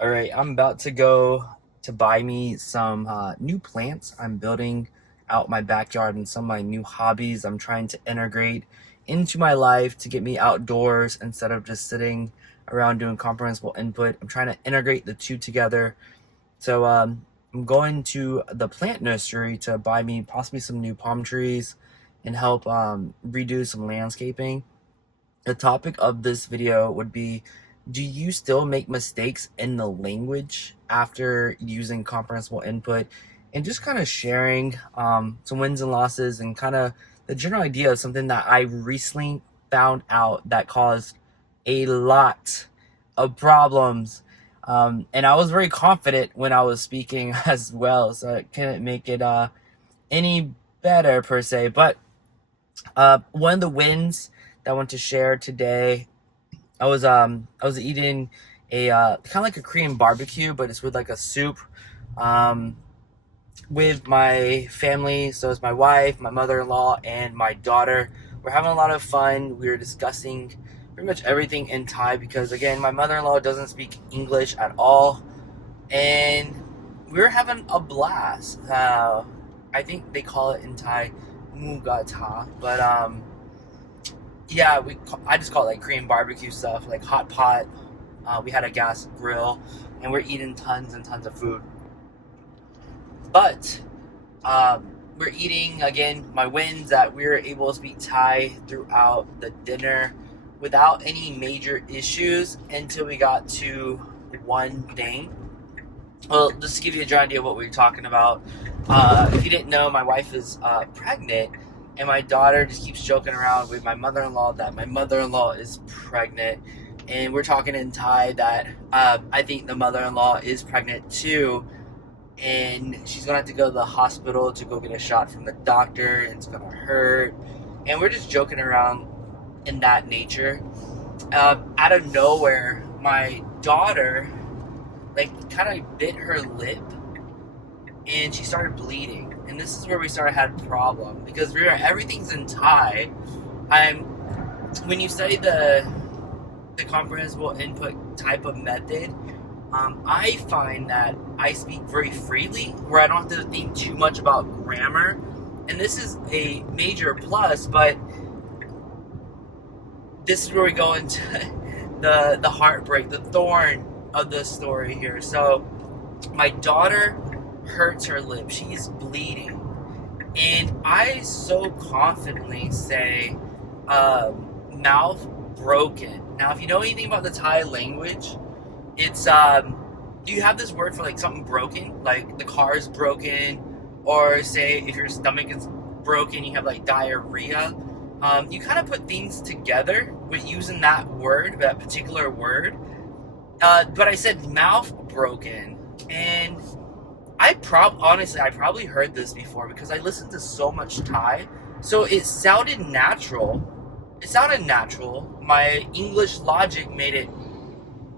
All right, I'm about to go to buy me some new plants. I'm building out my backyard and some of my new hobbies I'm trying to integrate into my life to get me outdoors instead of just sitting around doing comprehensible input. I'm trying to integrate the two together. So I'm going to the plant nursery to buy me possibly some new palm trees and help redo some landscaping. The topic of this video would be, do you still make mistakes in the language after using comprehensible input? And just kind of sharing some wins and losses and kind of the general idea of something that I recently found out that caused a lot of problems. And I was very confident when I was speaking as well, so it couldn't make it any better per se. But one of the wins that I want to share today, I was eating a kind of like a Korean barbecue, but it's with like a soup um, with my family. So it's my wife, my mother-in-law, and my daughter. We're having a lot of fun. We were discussing pretty much everything in Thai because, again, my mother-in-law doesn't speak English at all, and we were having a blast. I think they call it in Thai "mugata," but yeah, I just call it like Korean barbecue stuff, like hot pot. We had a gas grill, and we're eating tons and tons of food. But we're eating again. My wins that we were able to speak Thai throughout the dinner without any major issues until we got to one thing. Well, just to give you a general idea of what we were talking about. If you didn't know, my wife is pregnant, and my daughter just keeps joking around with my mother-in-law that my mother-in-law is pregnant, and we're talking in Thai that I think the mother-in-law is pregnant too, and she's gonna have to go to the hospital to go get a shot from the doctor, and it's gonna hurt, and we're just joking around in that nature. Out of nowhere, my daughter like kind of bit her lip and she started bleeding, and this is where we started had a problem because everything's in Thai. I'm When you study the comprehensible input type of method, I find that I speak very freely where I don't have to think too much about grammar, and this is a major plus. But this is where we go into the heartbreak, the thorn of the story here. So my daughter hurts her lip. She's bleeding. And I so confidently say, mouth broken. Now, if you know anything about the Thai language, it's, do you have this word for like something broken? Like the car is broken, or say if your stomach is broken, you have like diarrhea. You kind of put things together with using that word, that particular word. But I said mouth broken, and honestly, I probably heard this before because I listened to so much Thai, so it sounded natural. It sounded natural. My English logic made it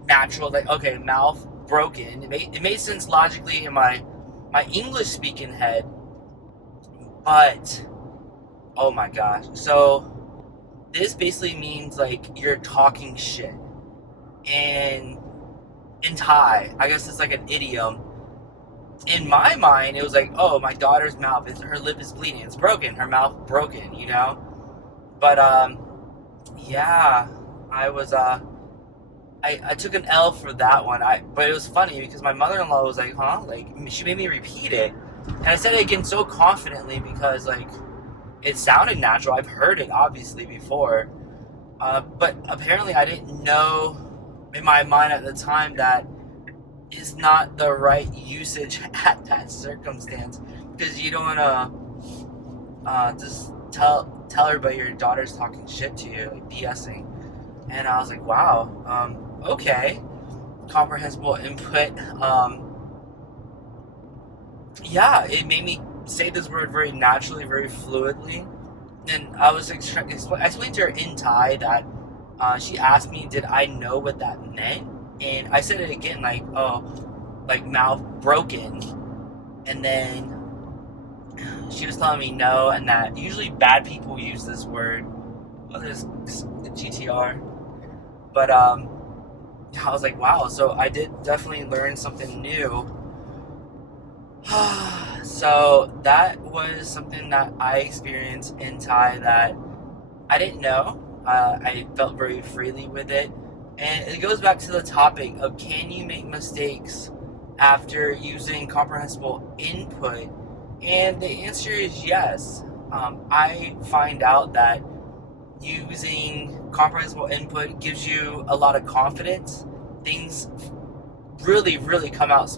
natural. Like, okay, mouth broken. It made sense logically in my English speaking head, but oh my gosh. So this basically means like you're talking shit, and in Thai, I guess it's like an idiom. In my mind, it was like, oh, my daughter's mouth her lip is bleeding, it's broken, her mouth broken, you know. But yeah, I was I took an L for that one. But it was funny because my mother-in-law was like, huh? Like, she made me repeat it, and I said it again so confidently because like it sounded natural. I've heard it obviously before, but apparently I didn't know in my mind at the time that is not the right usage at that circumstance, because you don't want to just tell everybody your daughter's talking shit to you, like BSing. And I was like, wow, okay, comprehensible input. Yeah, it made me say this word very naturally, very fluidly. And I was I explained to her in Thai that she asked me, did I know what that meant? And I said it again, like, oh, like mouth broken. And then she was telling me no, and that usually bad people use this word. Well, there's the GTR. But I was like, wow, so I did definitely learn something new. So that was something that I experienced in Thai that I didn't know. I felt very freely with it. And it goes back to the topic of, can you make mistakes after using comprehensible input? And the answer is yes. I find out that using comprehensible input gives you a lot of confidence. Things really, really come out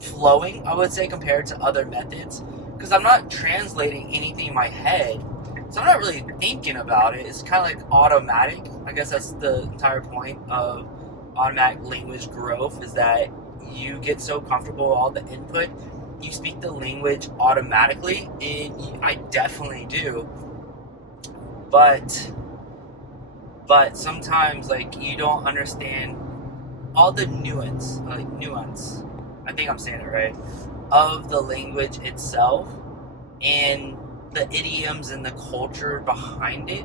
flowing, I would say, compared to other methods, because I'm not translating anything in my head, so I'm not really thinking about it. It's kind of like automatic. I guess that's the entire point of automatic language growth, is that you get so comfortable with all the input, you speak the language automatically, and I definitely do. But sometimes, like, you don't understand all the nuance, I think I'm saying it right, of the language itself and the idioms and the culture behind it.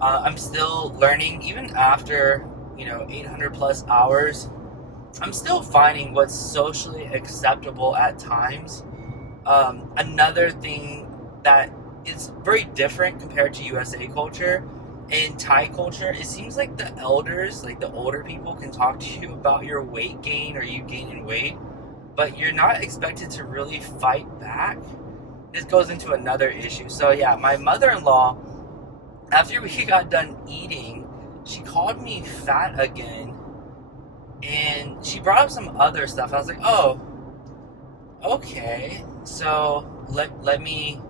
I'm still learning, even after 800 plus hours. I'm still finding what's socially acceptable at times. Another thing that is very different compared to USA culture and Thai culture, it seems like the elders, like the older people, can talk to you about your weight gain or you gaining weight, but you're not expected to really fight back. This goes into another issue. So yeah, my mother-in-law, after we got done eating, she called me fat again, and she brought up some other stuff. I was like, oh, okay. So let me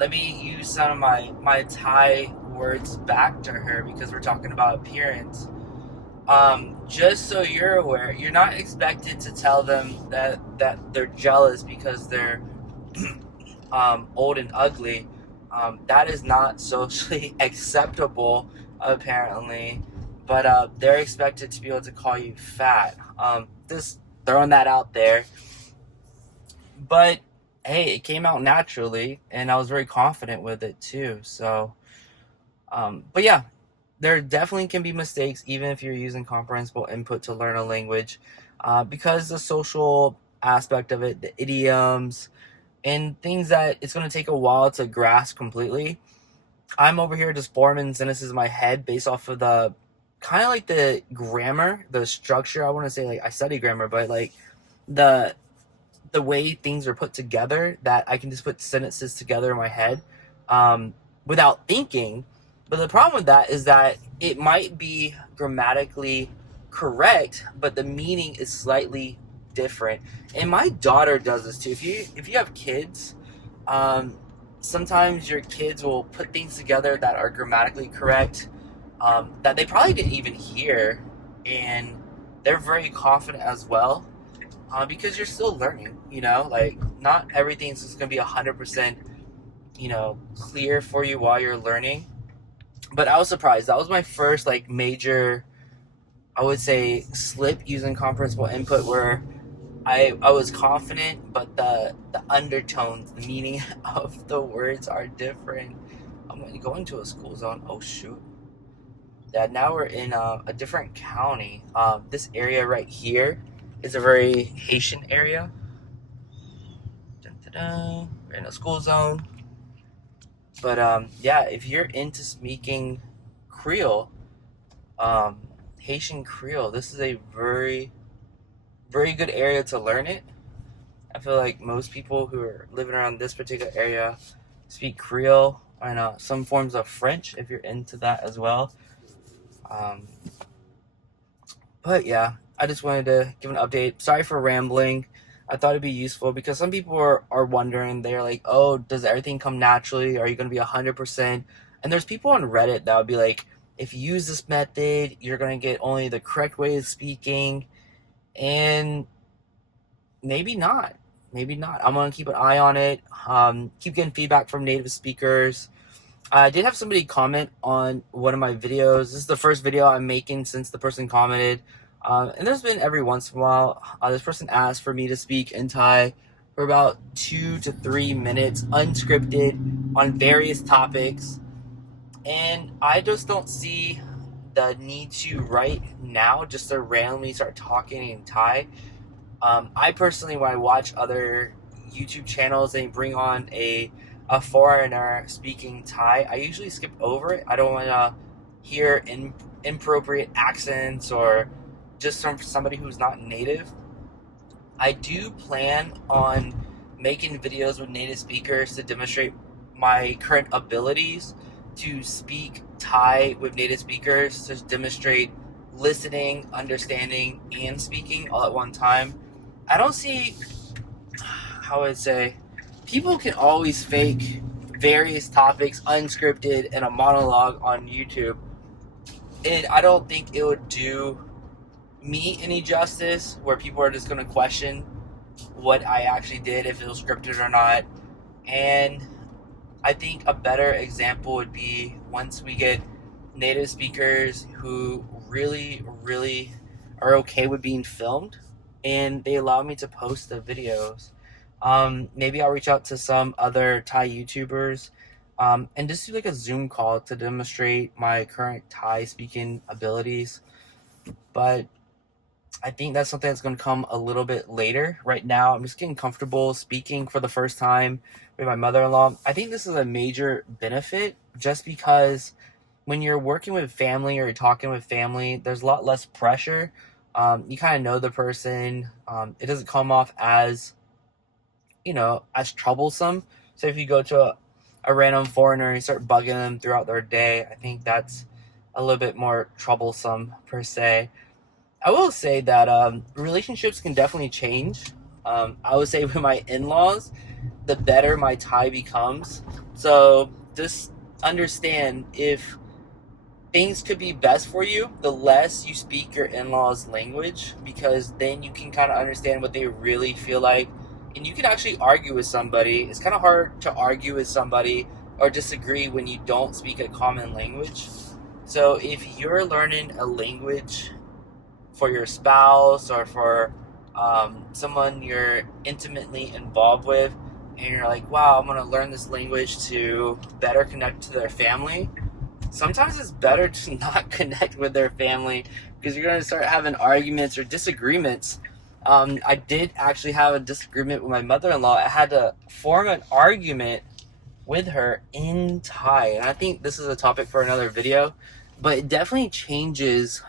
use some of my Thai words back to her, because we're talking about appearance. Just so you're aware, you're not expected to tell them that they're jealous because they're old and ugly. That is not socially acceptable, apparently. But they're expected to be able to call you fat. Just throwing that out there. But hey, it came out naturally, and I was very confident with it too. So, but yeah, there definitely can be mistakes, even if you're using comprehensible input to learn a language, because the social aspect of it, the idioms, and things that it's going to take a while to grasp completely. I'm over here just forming sentences in my head based off of the kind of like the grammar, the structure. I want to say, like, I study grammar, but like the way things are put together, that I can just put sentences together in my head without thinking. But the problem with that is that it might be grammatically correct, but the meaning is slightly different. And my daughter does this too. If you have kids, sometimes your kids will put things together that are grammatically correct, that they probably didn't even hear, and they're very confident as well, because you're still learning. Like, not everything's just gonna be 100%, clear for you while you're learning. But I was surprised. That was my first, like, major, I would say, slip using comprehensible input, where I was confident, but the undertones, the meaning of the words are different. I'm going to go into a school zone. Oh shoot! Yeah, now we're in a different county. This area right here is a very Haitian area. Dun-dun-dun. We're in a school zone. But yeah, if you're into speaking Creole, Haitian Creole, this is a very, very good area to learn it. I feel like most people who are living around this particular area speak Creole and some forms of French, if you're into that as well. But yeah, I just wanted to give an update. Sorry for rambling. I thought it'd be useful, because some people are wondering. They're like, oh, does everything come naturally? Are you going to be 100%? And there's people on Reddit that would be like, if you use this method, you're going to get only the correct way of speaking. And maybe not. Maybe not. I'm going to keep an eye on it. Keep getting feedback from native speakers. I did have somebody comment on one of my videos. This is the first video I'm making since the person commented. And there's been every once in a while. This person asked for me to speak in Thai for about 2 to 3 minutes, unscripted, on various topics. And I just don't see the need to right now just to randomly start talking in Thai. I personally, when I watch other YouTube channels, they bring on a foreigner speaking Thai, I usually skip over it. I don't want to hear inappropriate accents or just from somebody who's not native. I do plan on making videos with native speakers to demonstrate my current abilities to speak Thai with native speakers, to demonstrate listening, understanding, and speaking all at one time. I don't see how I'd say people can always fake various topics unscripted in a monologue on YouTube, and I don't think it would do me any justice where people are just going to question what I actually did, if it was scripted or not. And I think a better example would be once we get native speakers who really, really are okay with being filmed and they allow me to post the videos. Maybe I'll reach out to some other Thai YouTubers and just do like a Zoom call to demonstrate my current Thai speaking abilities. But I think that's something that's going to come a little bit later. Right now, I'm just getting comfortable speaking for the first time with my mother-in-law. I think this is a major benefit just because when you're working with family or you're talking with family, there's a lot less pressure. You kind of know the person. It doesn't come off as, as troublesome. So if you go to a random foreigner and start bugging them throughout their day, I think that's a little bit more troublesome per se. I will say that relationships can definitely change. I would say with my in-laws, the better my Thai becomes. So just understand, if things could be best for you, the less you speak your in-laws' language, because then you can kind of understand what they really feel like. And you can actually argue with somebody. It's kind of hard to argue with somebody or disagree when you don't speak a common language. So if you're learning a language for your spouse or for someone you're intimately involved with, and you're like, wow, I'm going to learn this language to better connect to their family, sometimes it's better to not connect with their family because you're going to start having arguments or disagreements. I did actually have a disagreement with my mother-in-law. I had to form an argument with her in Thai, and I think this is a topic for another video, but it definitely changes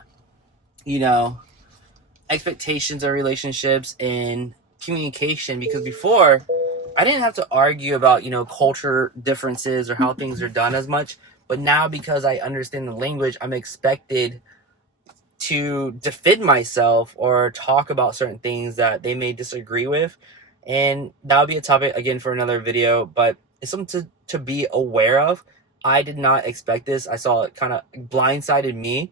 expectations of relationships and communication, because before I didn't have to argue about culture differences or how things are done as much, but now because I understand the language, I'm expected to defend myself or talk about certain things that they may disagree with, and that'll be a topic again for another video, but it's something to be aware of. I did not expect this. I saw it kind of blindsided me.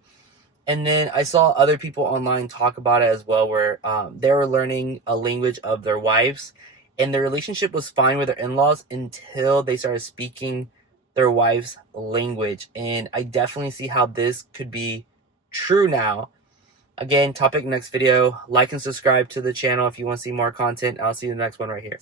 And then I saw other people online talk about it as well, where they were learning a language of their wives, and their relationship was fine with their in-laws until they started speaking their wife's language. And I definitely see how this could be true now. Again, topic next video. Like and subscribe to the channel if you want to see more content. I'll see you in the next one right here.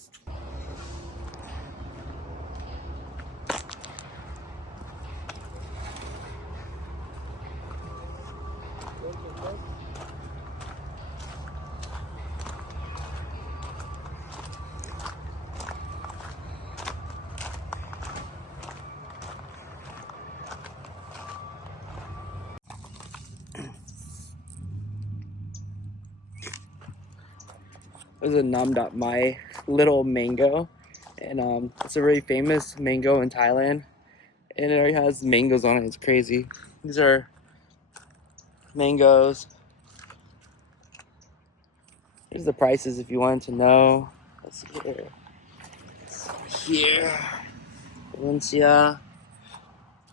This is a Nam Dot My little mango, and it's a really famous mango in Thailand, and it already has mangoes on it. It's crazy. These are mangoes. Here's the prices if you wanted to know. Let's see here. Here, Valencia.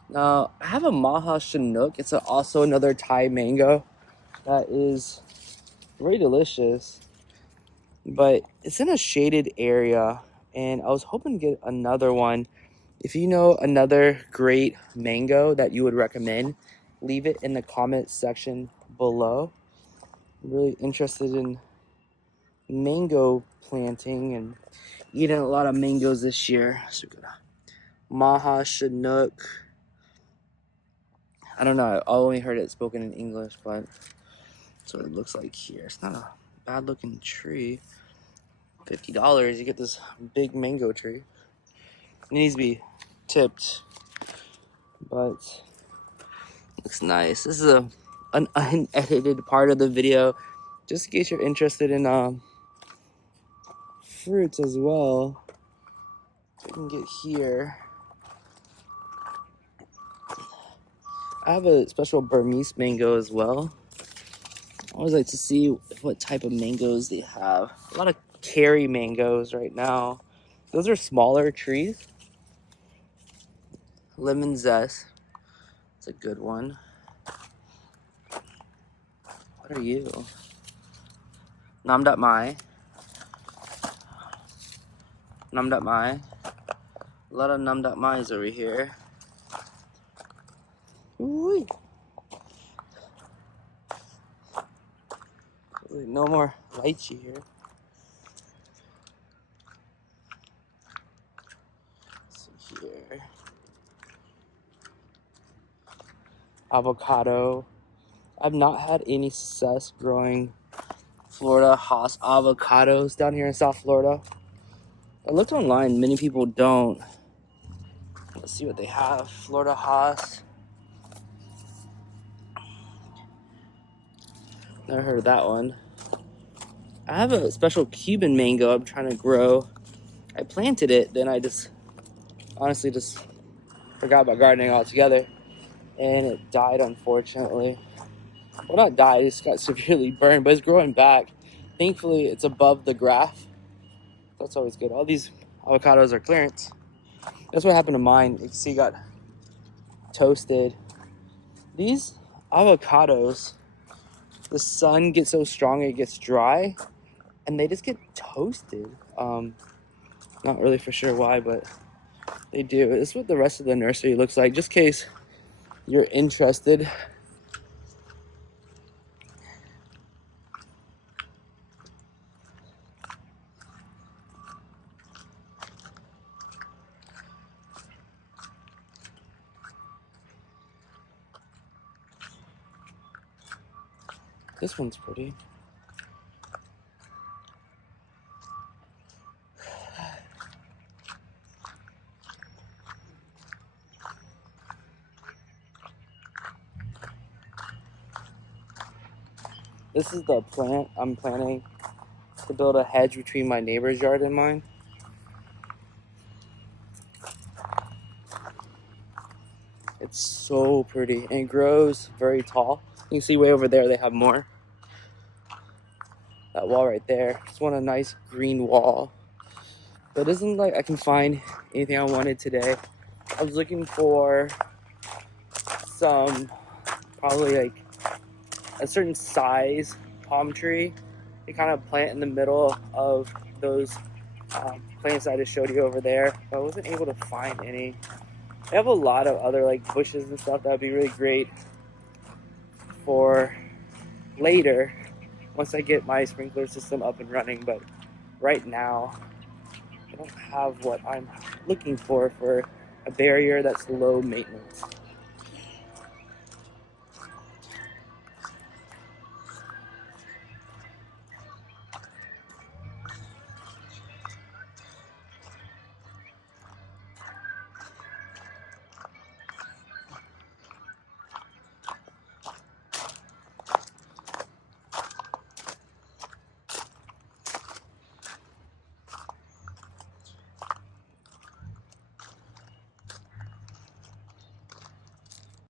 Now I have a Maha Chinook. It's also another Thai mango that is very delicious, but it's in a shaded area, and I was hoping to get another one. If you know another great mango that you would recommend, leave it in the comment section below. I'm really interested in mango planting and eating a lot of mangoes this year. So we got a Maha Chinook. I don't know, I only heard it spoken in English, but that's what it looks like here. It's not a bad looking tree. $50, you get this big mango tree. It needs to be tipped, but looks nice. This is an unedited part of the video, just in case you're interested in fruits as well. We can get here. I have a special Burmese mango as well. I always like to see what type of mangoes they have. A lot of cherry mangoes right now. Those are smaller trees. Lemon zest. It's a good one. What are you? Nam dat mai. Nam dat mai. A lot of nam dat mais over here. Ooh. No more lychee here. Let's see here. Avocado. I've not had any success growing Florida Hass avocados down here in South Florida. I looked online, many people don't. Let's see what they have. Florida Hass. Never heard of that one. I have a special Cuban mango I'm trying to grow. I planted it, then I honestly just forgot about gardening altogether. And it died, unfortunately. Well, not died, it just got severely burned, but it's growing back. Thankfully, it's above the graph. That's always good. All these avocados are clearance. That's what happened to mine. You can see it got toasted. These avocados, the sun gets so strong it gets dry, and they just get toasted. Not really for sure why, but they do. This is what the rest of the nursery looks like, just in case you're interested. This one's pretty. This is the plant I'm planning to build a hedge between my neighbor's yard and mine. It's so pretty, and it grows very tall. You can see way over there they have more. That wall right there. Just want a nice green wall. But it isn't like I can find anything I wanted today. I was looking for some, probably like a certain size palm tree to kind of plant in the middle of those plants I just showed you over there. But I wasn't able to find any. They have a lot of other like bushes and stuff that would be really great for later once I get my sprinkler system up and running. But right now I don't have what I'm looking for a barrier that's low maintenance.